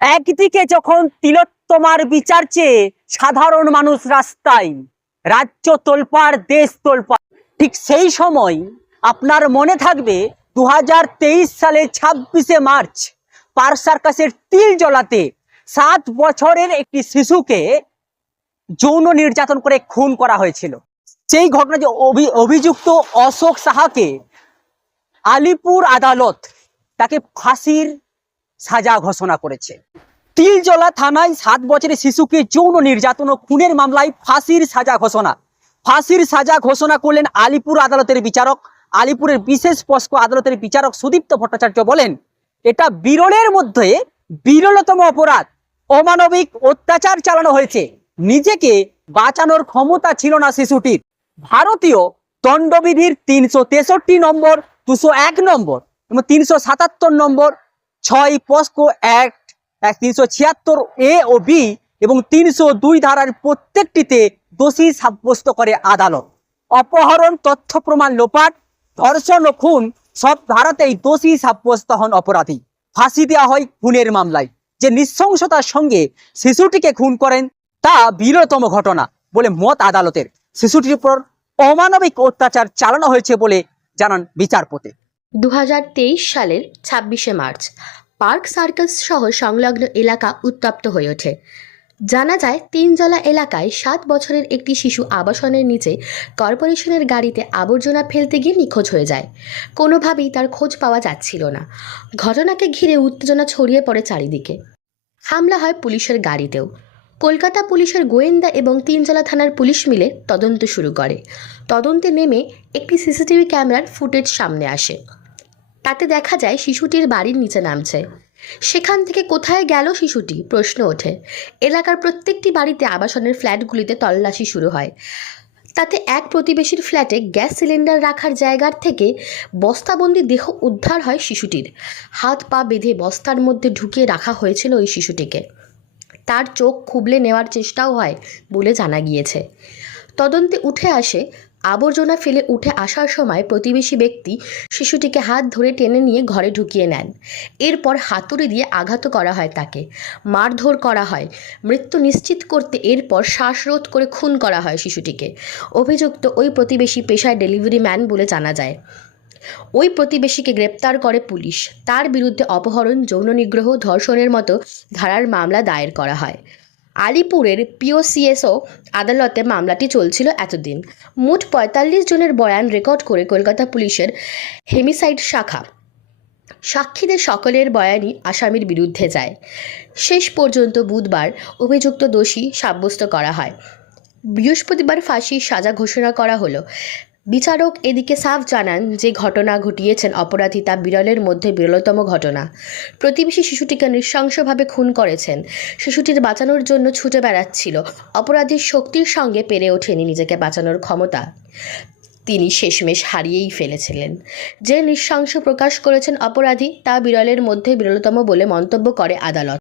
একদিকে যখন তিলোত্তমার বিচার চেয়ে সাধারণ মানুষ রাস্তায়, রাজ্য তোলপার দেশ তোলপার ঠিক সেই সময় আপনার মনে থাকবে দু হাজার তেইশ সালে ছাব্বিশে মার্চ, পার্ক সার্কাসের তিল জলাতে সাত বছরের একটি শিশুকে যৌন নির্যাতন করে খুন করা হয়েছিল। সেই ঘটনা যে অভি- অভিযুক্ত অশোক সাহাকে আলিপুর আদালত তাকে ফাঁসির সাজা ঘোষণা করেছে। তিলজলা থানায় সাত বছরের শিশুকে যৌন নির্যাতন ও খুনের মামলায় ফাঁসির সাজা ঘোষণা। ফাঁসির সাজা ঘোষণা করলেন আলিপুর আদালতের বিচারক। আলিপুরের বিশেষ পস্ক আদালতের বিচারক সুদীপ্ত ভট্টাচার্য বলেন, এটা বিরলের মধ্যে বিরলতম অপরাধ। অমানবিক অত্যাচার চালানো হয়েছে। নিজেকে বাঁচানোর ক্ষমতা ছিল না শিশুটির। ভারতীয় দণ্ডবিধির তিনশো তেষট্টি নম্বর, দুশো এক নম্বর এবং তিনশো সাতাত্তর নম্বর ছয় পস্কো অ্যাক্ট তিনশো ছিয়াত্তর এ ও বি এবং তিনশো দুই ধারার প্রত্যেকটিতে দোষী সাব্যস্ত করে আদালত। অপহরণ, তথ্য প্রমাণ, লোপাট, ধর্ষণ ও খুন সব ধারাতেই দোষী সাব্যস্ত হন অপরাধী। ফাঁসি দেওয়া হয় খুনের মামলায়। যে নৃশংসতার সঙ্গে শিশুটিকে খুন করেন, তা বীরতম ঘটনা বলে মত আদালতের। শিশুটির উপর অমানবিক অত্যাচার চালানো হয়েছে বলে জানান বিচারপতি। দু হাজার তেইশ সালের ছাব্বিশে মার্চ। পার্ক সার্কাস সহ সংলগ্ন এলাকা উত্তপ্ত হয়ে ওঠে। জানা যায়, তিনজলা এলাকায় সাত বছরের একটি শিশু আবাসনের নিচে কর্পোরেশনের গাড়িতে আবর্জনা ফেলতে গিয়ে নিখোঁজ হয়ে যায়। কোনোভাবেই তার খোঁজ পাওয়া যাচ্ছিল না। ঘটনাকে ঘিরে উত্তেজনা ছড়িয়ে পড়ে চারিদিকে। হামলা হয় পুলিশের গাড়িতেও। কলকাতা পুলিশের গোয়েন্দা এবং তিনজলা থানার পুলিশ মিলে তদন্ত শুরু করে। তদন্তে নেমে একটি সিসিটিভি ক্যামেরার ফুটেজ সামনে আসে। তাতে দেখা যায় শিশুটির বাড়ির নিচে নামছে। সেখান থেকে কোথায় গেল শিশুটি? প্রশ্ন ওঠে। এলাকার প্রত্যেকটি বাড়িতে আবাসনের ফ্ল্যাটগুলিতে তল্লাশি শুরু হয়। তাতে এক প্রতিবেশীর ফ্ল্যাটে গ্যাস সিলিন্ডার রাখার জায়গার থেকে বস্তাবন্দি দেহ উদ্ধার হয় শিশুটির। হাত পা বেঁধে বস্তার মধ্যে ঢুকিয়ে রাখা হয়েছিল ওই শিশুটিকে। তার চোখ খুবলে নেওয়ার চেষ্টাও হয় বলে জানা গিয়েছে। তদন্তে উঠে আসে আবর্জনা ফেলে উঠে আসার সময় প্রতিবেশী ব্যক্তি শিশুটিকে হাত ধরে টেনে নিয়ে ঘরে ঢুকিয়ে নেন। এরপর হাতুড়ি দিয়ে আঘাত করা হয় তাকে। মারধর করা হয়। মৃত্যু নিশ্চিত করতে এরপর শ্বাসরোধ করে খুন করা হয় শিশুটিকে। অভিযুক্ত ওই প্রতিবেশী পেশায় ডেলিভারি ম্যান বলে জানা যায়। ওই প্রতিবেশীকে গ্রেপ্তার করে পুলিশ। তার বিরুদ্ধে অপহরণ, যৌন নিগ্রহ, ধর্ষণের মতো ধারার মামলা দায়ের করা হয়। আলিপুরের পিওসিএসও আদালতে মামলাটি চলছিল এতদিন। মোট পঁয়তাল্লিশ জনের বয়ান রেকর্ড করে কলকাতা পুলিশের হেমিসাইড শাখা। সাক্ষীদের সকলের বয়ানই আসামির বিরুদ্ধে যায়। শেষ পর্যন্ত বুধবার অভিযুক্ত দোষী সাব্যস্ত করা হয়। বৃহস্পতিবার ফাঁসির সাজা ঘোষণা করা হলো। বিচারক এদিকে সাফ জানান যে ঘটনা ঘটিয়েছেন অপরাধী তা বিরলের মধ্যে বিরলতম ঘটনা। প্রতিবেশী শিশুটিকে নৃশংসভাবে খুন করেছেন। শিশুটির বাঁচানোর জন্য ছুটে বেড়াচ্ছিল। অপরাধীর শক্তির সঙ্গে পেরে ওঠেনি নিজেকে বাঁচানোর ক্ষমতা। তিনি শেষমেশ হারিয়েই ফেলেছিলেন। যে নৃশংস প্রকাশ করেছেন অপরাধী, তা বিরলের মধ্যে বিরলতম বলে মন্তব্য করে আদালত।